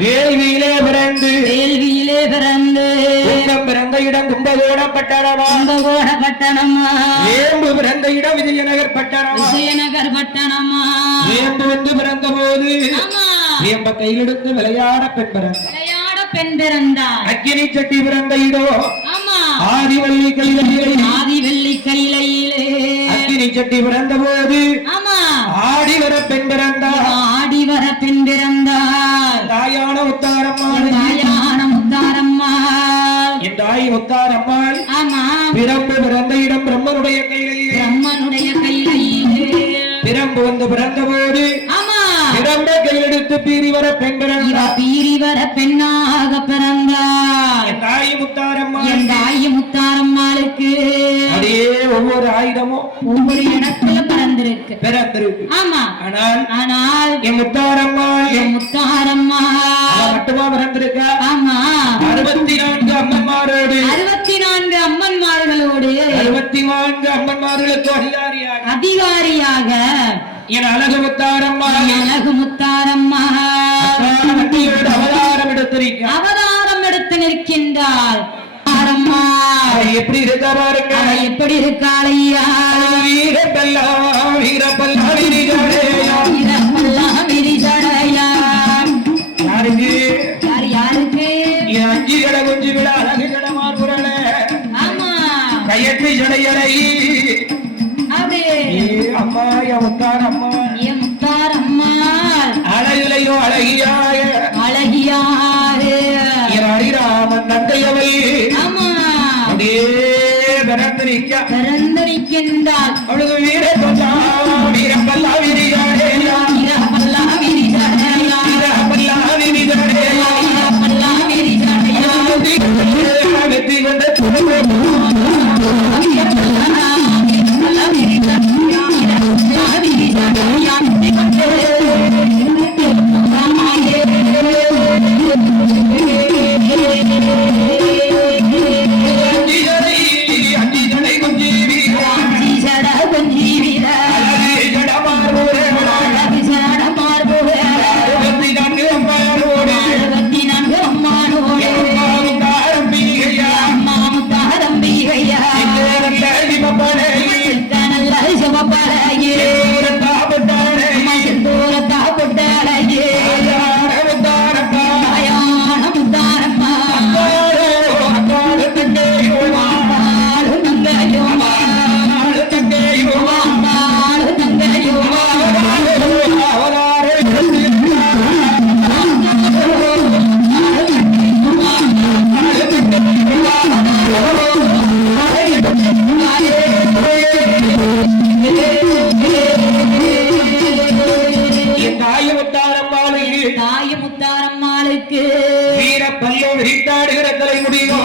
வேள்வியிலே பிறந்து பிறந்த இடம் கும்பகோணம் பட்டணமா ஏம்பு பிறந்த இடம் விஜயநகர் பட்டணமா ஏம்பு வந்து பிறந்த போது ஏம்ப கையிலெடுத்து விளையாட பெண் பிறந்தார் அக்கினி சட்டி பிறந்த இடோ ஆதிவள்ளி கையிலையிலே அக்கினி சட்டி பிறந்த போது ஆடி வர பெண் பிறந்தார் தாயான முத்தாரம்மாள் பிரம்பு பிறந்த இடம் பிரம்மனுடைய கையிலையிலே பிரம்பு வந்து பிறந்த போது பிரம்பை கையெடுத்து பீரி வர பெண்ணாக பிறந்தார் என் தாயி முத்தாரம்மாளுக்கு அப்படியே ஒவ்வொரு ஆயுதமும் ஒவ்வொரு இடத்துல பிறந்திருக்கு ஆமா ஆனால் என் முத்தாரம்மாள் மட்டுமா பிறந்திருக்கா ஆமா 64 அம்மன்மார்களுக்கு அதிகாரியாக என் அழகு முத்தாரம்மா அவதாரம் எடுத்து நிற்கின்றாள். எப்படி இருக்கா பாருங்க, எப்படி இருக்காளையா யாருக்கு அஞ்சு ஜட கொஞ்சம் விட அழகு ஜடமார் புரள கையற்றி ஜடையலை அம்மா முத்தாரம்மா அழகிலையோ அழகியாக ஹரிராமன் தந்தையவை அப்படியே பிறந்திருக்கின்றாள். அவளுக்கு வீரப்பல்லா வெற்றி கொண்ட முத்தாரம்மாளுக்கு வீர பல்லம் விரித்தாடுகிற தலைமுடியும்